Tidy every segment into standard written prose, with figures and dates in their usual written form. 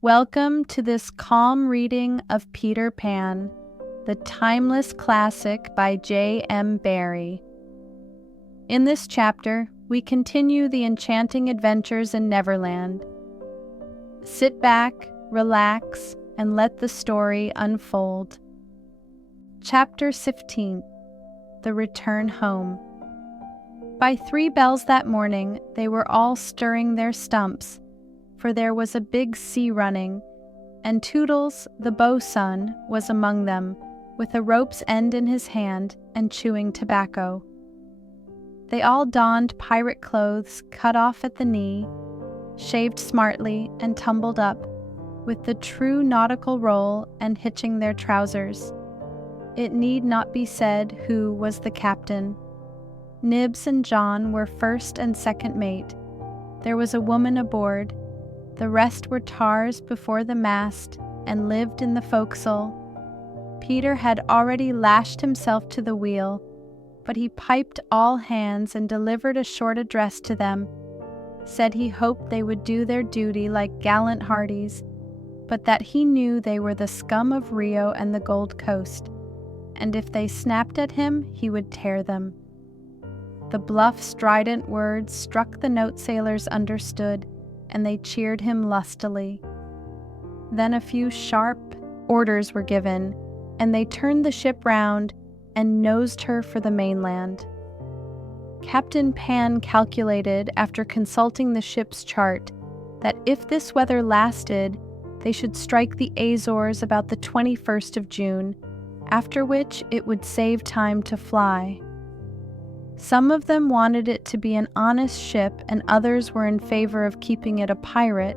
Welcome to this calm reading of Peter Pan, the timeless classic by J.M. Barrie. In this chapter, we continue the enchanting adventures in Neverland. Sit back, relax, and let the story unfold. Chapter 15, The Return Home. By 3 bells that morning, they were all stirring their stumps, for there was a big sea running, and Toodles, the boatswain, was among them, with a rope's end in his hand and chewing tobacco. They all donned pirate clothes cut off at the knee, shaved smartly and tumbled up, with the true nautical roll and hitching their trousers. It need not be said who was the captain. Nibs and John were first and second mate. There was a woman aboard. The rest were tars before the mast and lived in the forecastle. Peter had already lashed himself to the wheel, but he piped all hands and delivered a short address to them, said he hoped they would do their duty like gallant hearties, but that he knew they were the scum of Rio and the Gold Coast, and if they snapped at him, he would tear them. The bluff, strident words struck the note sailors understood, and they cheered him lustily. Then a few sharp orders were given, and they turned the ship round and nosed her for the mainland. Captain Pan calculated, after consulting the ship's chart, that if this weather lasted, they should strike the Azores about the 21st of June, after which it would save time to fly. Some of them wanted it to be an honest ship, and others were in favor of keeping it a pirate,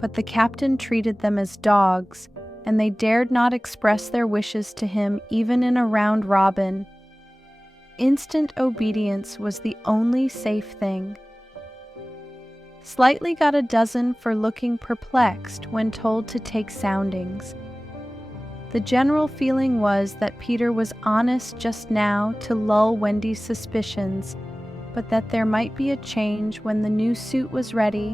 but the captain treated them as dogs, and they dared not express their wishes to him even in a round robin. Instant obedience was the only safe thing. Slightly got a dozen for looking perplexed when told to take soundings. The general feeling was that Peter was honest just now to lull Wendy's suspicions, but that there might be a change when the new suit was ready,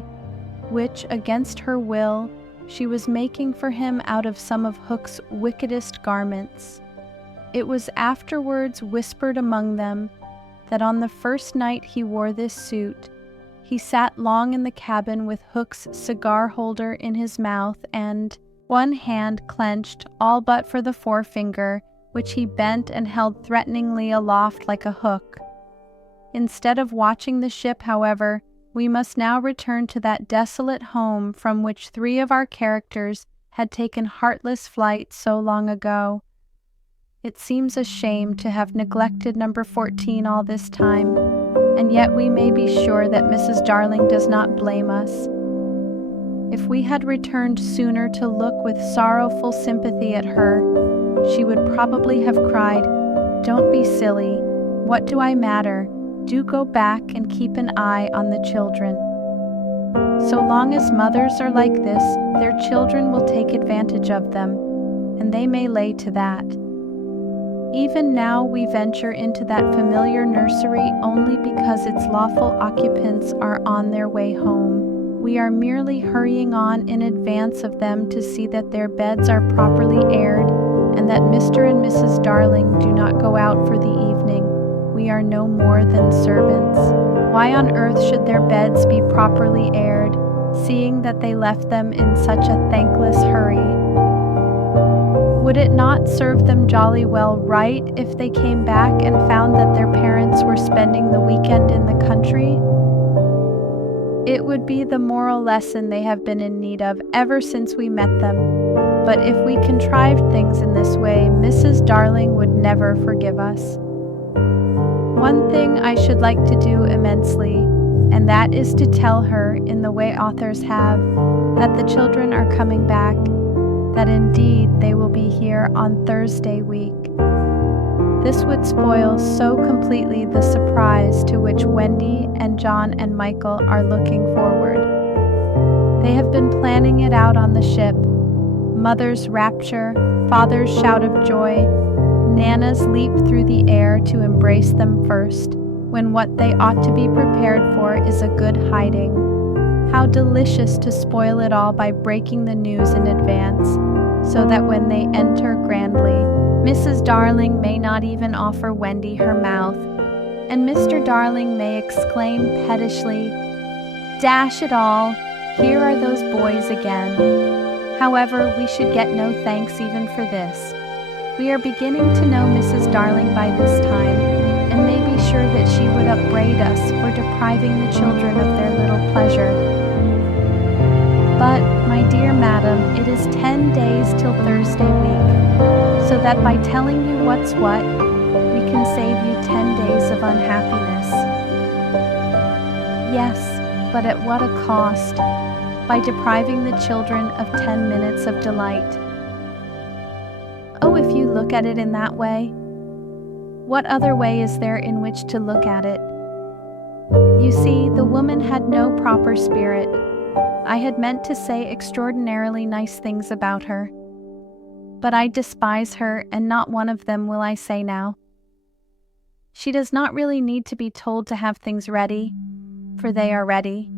which, against her will, she was making for him out of some of Hook's wickedest garments. It was afterwards whispered among them that on the first night he wore this suit, he sat long in the cabin with Hook's cigar holder in his mouth and one hand clenched all but for the forefinger, which he bent and held threateningly aloft like a hook. Instead of watching the ship, however, we must now return to that desolate home from which 3 of our characters had taken heartless flight so long ago. It seems a shame to have neglected number 14 all this time, and yet we may be sure that Mrs. Darling does not blame us. If we had returned sooner to look with sorrowful sympathy at her, she would probably have cried, "Don't be silly. What do I matter? Do go back and keep an eye on the children." So long as mothers are like this, their children will take advantage of them, and they may lay to that. Even now we venture into that familiar nursery only because its lawful occupants are on their way home. We are merely hurrying on in advance of them to see that their beds are properly aired and that Mr. and Mrs. Darling do not go out for the evening. We are no more than servants. Why on earth should their beds be properly aired, seeing that they left them in such a thankless hurry? Would it not serve them jolly well right if they came back and found that their parents were spending the weekend in the country? It would be the moral lesson they have been in need of ever since we met them. But if we contrived things in this way, Mrs. Darling would never forgive us. One thing I should like to do immensely, and that is to tell her, in the way authors have, that the children are coming back, that indeed they will be here on Thursday week. This would spoil so completely the surprise to which Wendy and John and Michael are looking forward. They have been planning it out on the ship. Mother's rapture, father's shout of joy, Nana's leap through the air to embrace them first, when what they ought to be prepared for is a good hiding. How delicious to spoil it all by breaking the news in advance, so that when they enter grandly, Mrs. Darling may not even offer Wendy her mouth, and Mr. Darling may exclaim pettishly, "Dash it all, here are those boys again." However, we should get no thanks even for this. We are beginning to know Mrs. Darling by this time, and may be sure that she would upbraid us for depriving the children of their little pleasure. But, my dear madam, it is 10 days till Thursday week, so that by telling you what's what, we can save you 10 days of unhappiness. Yes, but at what a cost, by depriving the children of 10 minutes of delight. Oh, if you look at it in that way. What other way is there in which to look at it? You see, the woman had no proper spirit. I had meant to say extraordinarily nice things about her, but I despise her, and not one of them will I say now. She does not really need to be told to have things ready, for they are ready.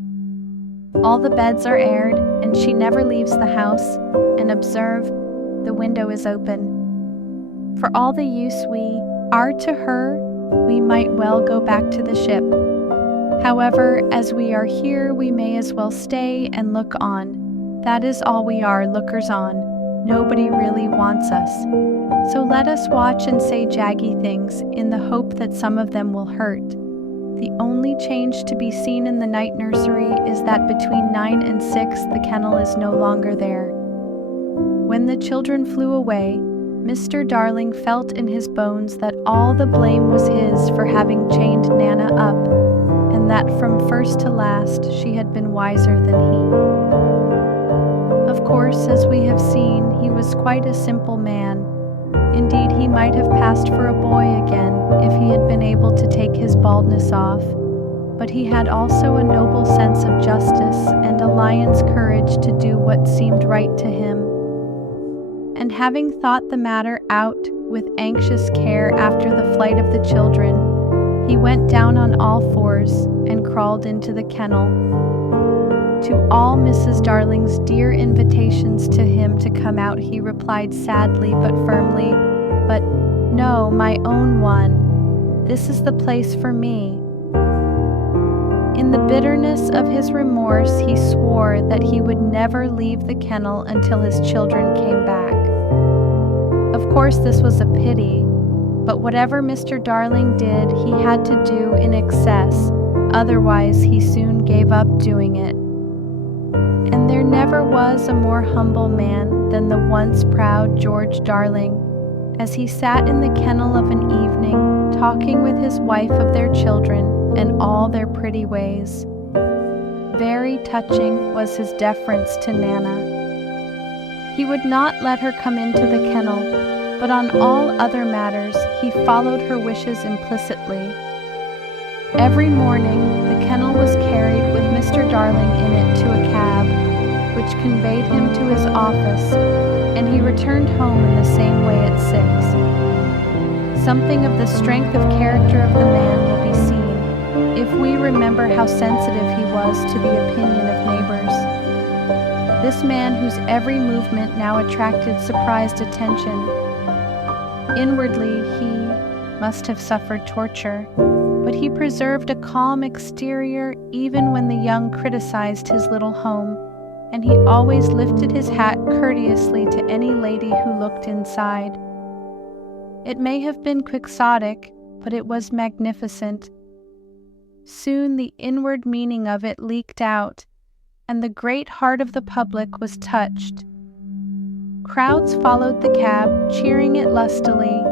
All the beds are aired, and she never leaves the house, and observe, the window is open. For all the use we are to her, we might well go back to the ship. However, as we are here, we may as well stay and look on. That is all we are, lookers on. Nobody really wants us. So let us watch and say jaggy things, in the hope that some of them will hurt. The only change to be seen in the night nursery is that between 9 and 6 the kennel is no longer there. When the children flew away, Mr. Darling felt in his bones that all the blame was his for having chained Nana up, and that from first to last she had been wiser than he. Of course, as we have seen, he was quite a simple man. Indeed, he might have passed for a boy again if he had been able to take his baldness off, but he had also a noble sense of justice and a lion's courage to do what seemed right to him. And having thought the matter out with anxious care after the flight of the children, he went down on all fours and crawled into the kennel. To all Mrs. Darling's dear invitations to him to come out, he replied sadly but firmly, "But no, my own one, this is the place for me." In the bitterness of his remorse, he swore that he would never leave the kennel until his children came back. Of course, this was a pity, but whatever Mr. Darling did, he had to do in excess, otherwise he soon gave up doing it. And there never was a more humble man than the once proud George Darling, as he sat in the kennel of an evening, talking with his wife of their children and all their pretty ways. Very touching was his deference to Nana. He would not let her come into the kennel, but on all other matters he followed her wishes implicitly. Every morning the kennel was carried with Mr. Darling in it to a cab, which conveyed him to his office, and he returned home in the same way at 6. Something of the strength of character of the man will be seen, if we remember how sensitive he was to the opinion of neighbors. This man whose every movement now attracted surprised attention. Inwardly, he must have suffered torture, but he preserved a calm exterior even when the young criticized his little home, and he always lifted his hat courteously to any lady who looked inside. It may have been quixotic, but it was magnificent. Soon the inward meaning of it leaked out, and the great heart of the public was touched. Crowds followed the cab, cheering it lustily.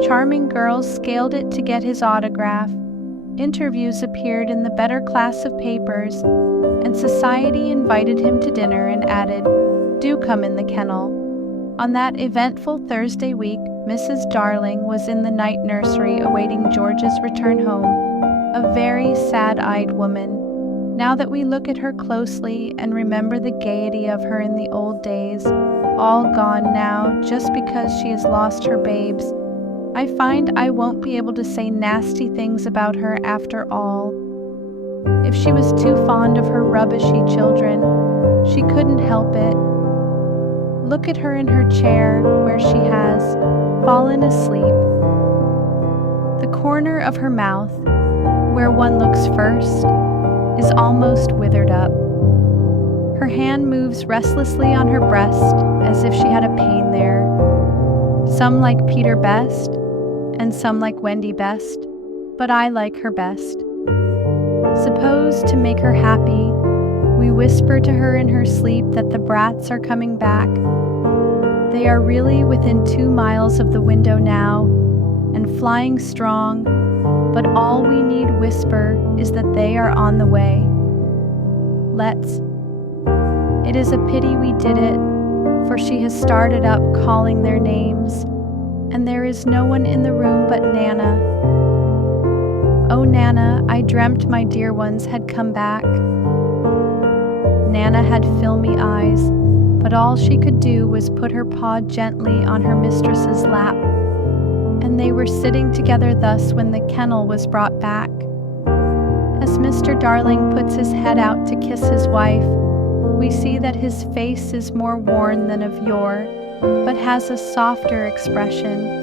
Charming girls scaled it to get his autograph. Interviews appeared in the better class of papers, and society invited him to dinner and added, "Do come in the kennel." On that eventful Thursday week, Mrs. Darling was in the night nursery awaiting George's return home, a very sad-eyed woman. Now that we look at her closely and remember the gaiety of her in the old days, all gone now just because she has lost her babes, I find I won't be able to say nasty things about her after all. if she was too fond of her rubbishy children, she couldn't help it. Look at her in her chair where she has fallen asleep. The corner of her mouth, where one looks first, is almost withered up. Her hand moves restlessly on her breast as if she had a pain there. Some like Peter best, and some like Wendy best, but I like her best. Suppose, to make her happy, we whisper to her in her sleep that the brats are coming back. They are really within 2 miles of the window now, and flying strong, but all we need whisper is that they are on the way. Let's. It is a pity we did it, for she has started up calling their names, and there is no one in the room but Nana. Oh, Nana, I dreamt my dear ones had come back. Nana had filmy eyes, but all she could do was put her paw gently on her mistress's lap, and they were sitting together thus when the kennel was brought back. As Mr. Darling puts his head out to kiss his wife, we see that his face is more worn than of yore, but has a softer expression.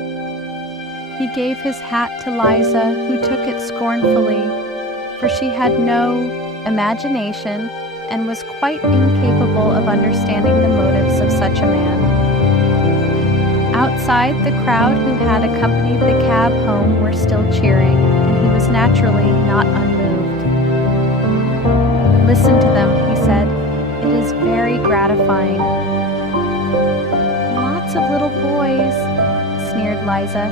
He gave his hat to Liza, who took it scornfully, for she had no imagination and was quite incapable of understanding the motives of such a man. Outside, the crowd who had accompanied the cab home were still cheering, and he was naturally not unmoved. "Listen to them," he said. "It is very gratifying." "Lots of little boys," sneered Liza.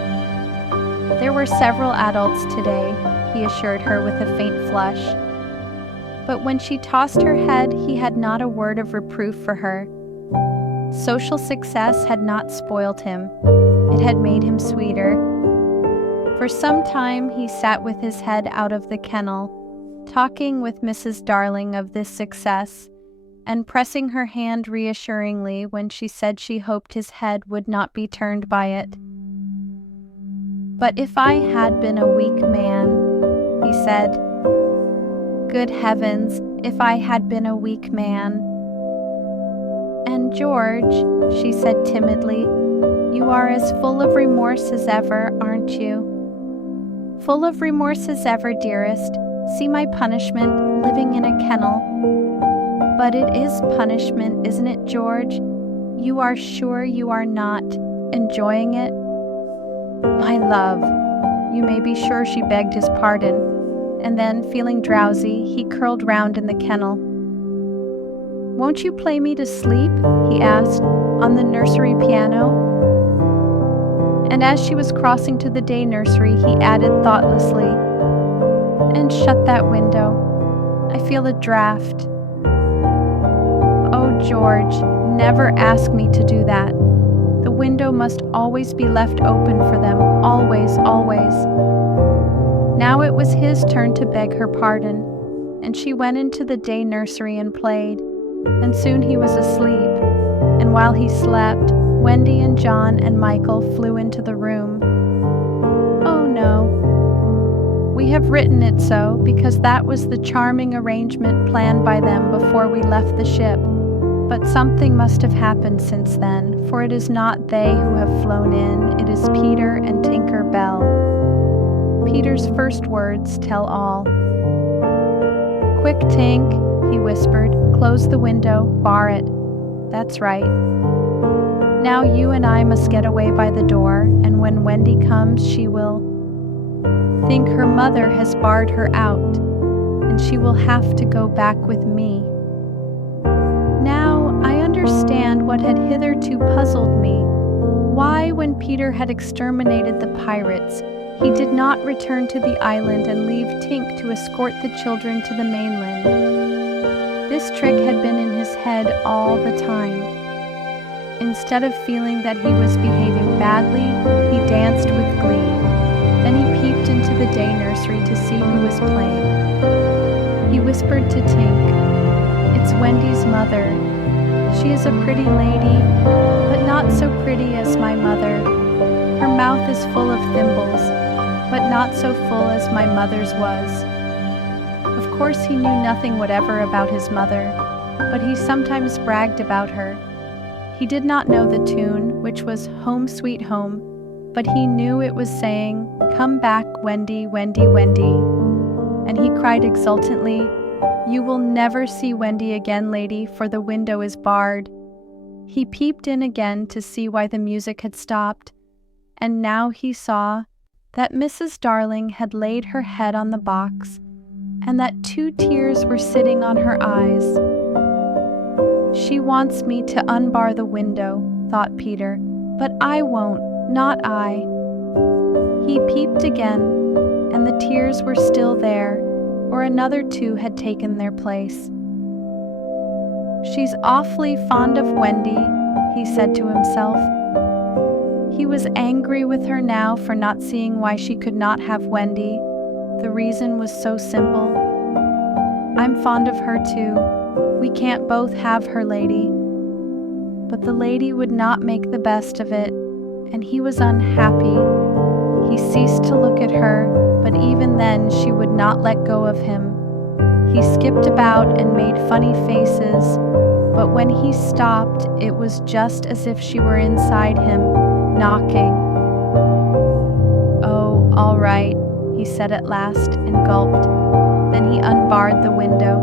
"There were several adults today," he assured her with a faint flush. But when she tossed her head, he had not a word of reproof for her. Social success had not spoiled him. It had made him sweeter. For some time he sat with his head out of the kennel, talking with Mrs. Darling of this success, and pressing her hand reassuringly when she said she hoped his head would not be turned by it. "But if I had been a weak man," he said. "Good heavens, if I had been a weak man." "And George," she said timidly, "you are as full of remorse as ever, aren't you?" "Full of remorse as ever, dearest. See my punishment, living in a kennel." "But it is punishment, isn't it, George? You are sure you are not enjoying it?" "My love," you may be sure she begged his pardon, and then, feeling drowsy, he curled round in the kennel. "Won't you play me to sleep?" he asked, "on the nursery piano?" And as she was crossing to the day nursery, he added thoughtlessly, "And shut that window. I feel a draught." "Oh, George, never ask me to do that. The window must always be left open for them, always, always." Now it was his turn to beg her pardon, and she went into the day nursery and played, and soon he was asleep, and while he slept, Wendy and John and Michael flew into the room. "Oh no. We have written it so because that was the charming arrangement planned by them before we left the ship, but something must have happened since then, for it is not they who have flown in, it is Peter and Tinker Bell." Peter's first words tell all. "Quick, Tink," he whispered, "close the window, bar it. That's right. Now you and I must get away by the door, and when Wendy comes, she will think her mother has barred her out, and she will have to go back with me." Now I understand what had hitherto puzzled me. Why, when Peter had exterminated the pirates, he did not return to the island and leave Tink to escort the children to the mainland. This trick had been in his head all the time. Instead of feeling that he was behaving badly, he danced with glee. Then he peeped into the day nursery to see who was playing. He whispered to Tink, "It's Wendy's mother. She is a pretty lady, but not so pretty as my mother. Her mouth is full of thimbles, but not so full as my mother's was." Of course he knew nothing whatever about his mother, but he sometimes bragged about her. He did not know the tune, which was Home Sweet Home, but he knew it was saying, "Come back, Wendy, Wendy, Wendy." And he cried exultantly, "You will never see Wendy again, lady, for the window is barred." He peeped in again to see why the music had stopped, and now he saw that Mrs. Darling had laid her head on the box, and that 2 tears were sitting on her eyes. "She wants me to unbar the window," thought Peter, "but I won't, not I." He peeped again, and the tears were still there, or another 2 had taken their place. "She's awfully fond of Wendy," he said to himself. He was angry with her now for not seeing why she could not have Wendy. The reason was so simple. "I'm fond of her too. We can't both have her, lady." But the lady would not make the best of it, and he was unhappy. He ceased to look at her, but even then she would not let go of him. He skipped about and made funny faces, but when he stopped, it was just as if she were inside him, knocking. "Oh, all right," he said at last, and gulped. Then he unbarred the window.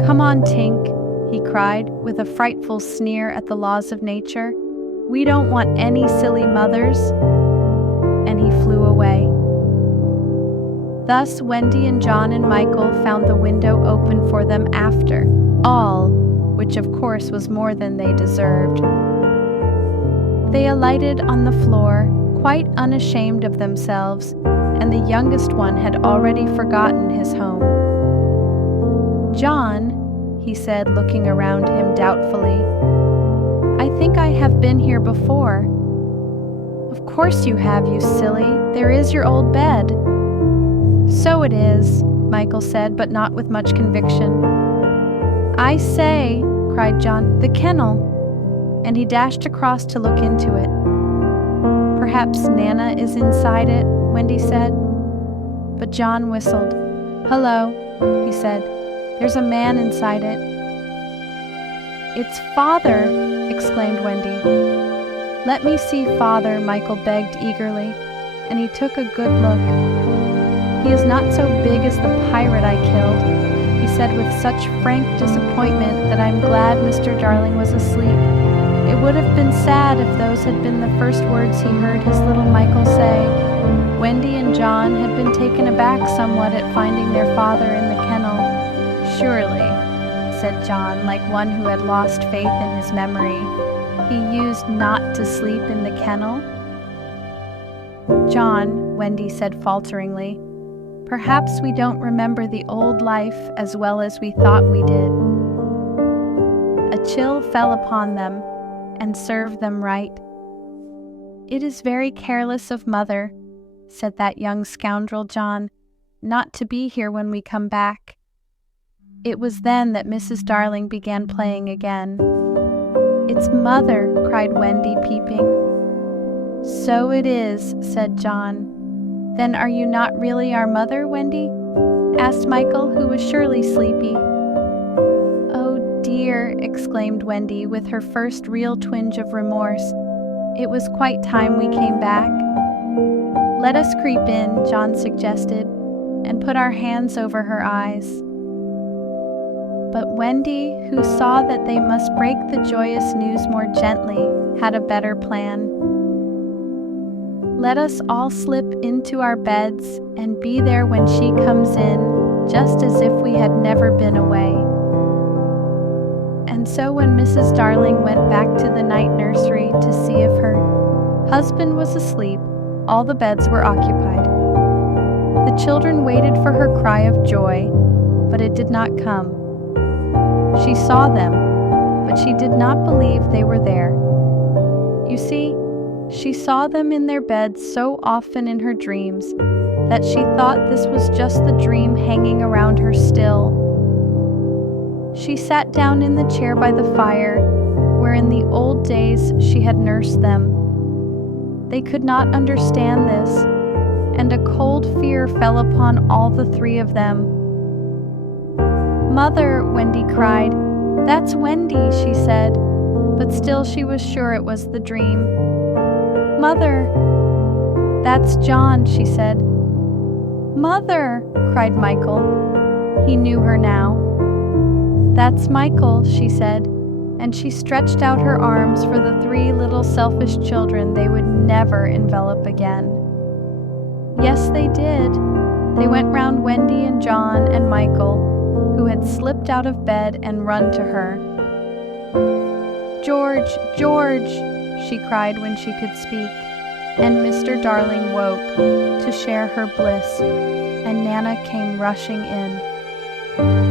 "Come on, Tink," he cried, with a frightful sneer at the laws of nature. "We don't want any silly mothers." And he flew away. Thus Wendy and John and Michael found the window open for them after all, which of course was more than they deserved. They alighted on the floor, quite unashamed of themselves, and the youngest one had already forgotten his home. "John," he said, looking around him doubtfully, "I think I have been here before." "Of course you have, you silly. There is your old bed." "So it is," Michael said, but not with much conviction. "I say," cried John, "the kennel," and he dashed across to look into it. "Perhaps Nana is inside it," Wendy said. But John whistled. "Hello," he said. "There's a man inside it." "It's Father!" exclaimed Wendy. "Let me see Father," Michael begged eagerly, and he took a good look. "He is not so big as the pirate I killed," he said with such frank disappointment that I'm glad Mr. Darling was asleep. It would have been sad if those had been the first words he heard his little Michael say. Wendy and John had been taken aback somewhat at finding their father in the kennel. "Surely," said John, like one who had lost faith in his memory, "he used not to sleep in the kennel?" "John," Wendy said falteringly, "perhaps we don't remember the old life as well as we thought we did." A chill fell upon them, and served them right. "It is very careless of Mother," said that young scoundrel John, "not to be here when we come back." It was then that Mrs. Darling began playing again. "It's Mother," cried Wendy, peeping. "So it is," said John. "Then are you not really our mother, Wendy?" asked Michael, who was surely sleepy. "Oh dear," exclaimed Wendy, with her first real twinge of remorse. "It was quite time we came back." "Let us creep in," John suggested, "and put our hands over her eyes." But Wendy, who saw that they must break the joyous news more gently, had a better plan. "Let us all slip into our beds and be there when she comes in, just as if we had never been away." And so when Mrs. Darling went back to the night nursery to see if her husband was asleep, all the beds were occupied. The children waited for her cry of joy, but it did not come. She saw them, but she did not believe they were there. You see, she saw them in their beds so often in her dreams that she thought this was just the dream hanging around her still. She sat down in the chair by the fire, where in the old days she had nursed them. They could not understand this, and a cold fear fell upon all the 3 of them. "Mother," Wendy cried. "That's Wendy," she said, but still she was sure it was the dream. "Mother." "That's John," she said. "Mother," cried Michael. He knew her now. "That's Michael," she said, and she stretched out her arms for the 3 little selfish children they would never envelop again. Yes, they did. They went round Wendy and John and Michael, who had slipped out of bed and run to her. "George, George," she cried when she could speak, and Mr. Darling woke to share her bliss, and Nana came rushing in.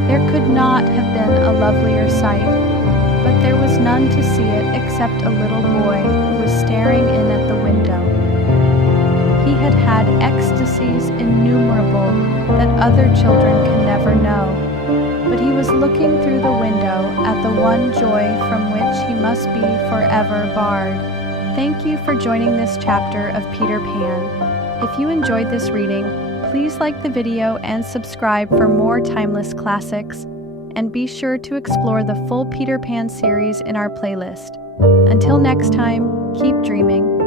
There could not have been a lovelier sight, but there was none to see it except a little boy who was staring in at the window. He had had ecstasies innumerable that other children can never know, but he was looking through the window at the one joy from which he must be forever barred. Thank you for joining this chapter of Peter Pan. If you enjoyed this reading, please like the video and subscribe for more timeless classics, and be sure to explore the full Peter Pan series in our playlist. Until next time, keep dreaming.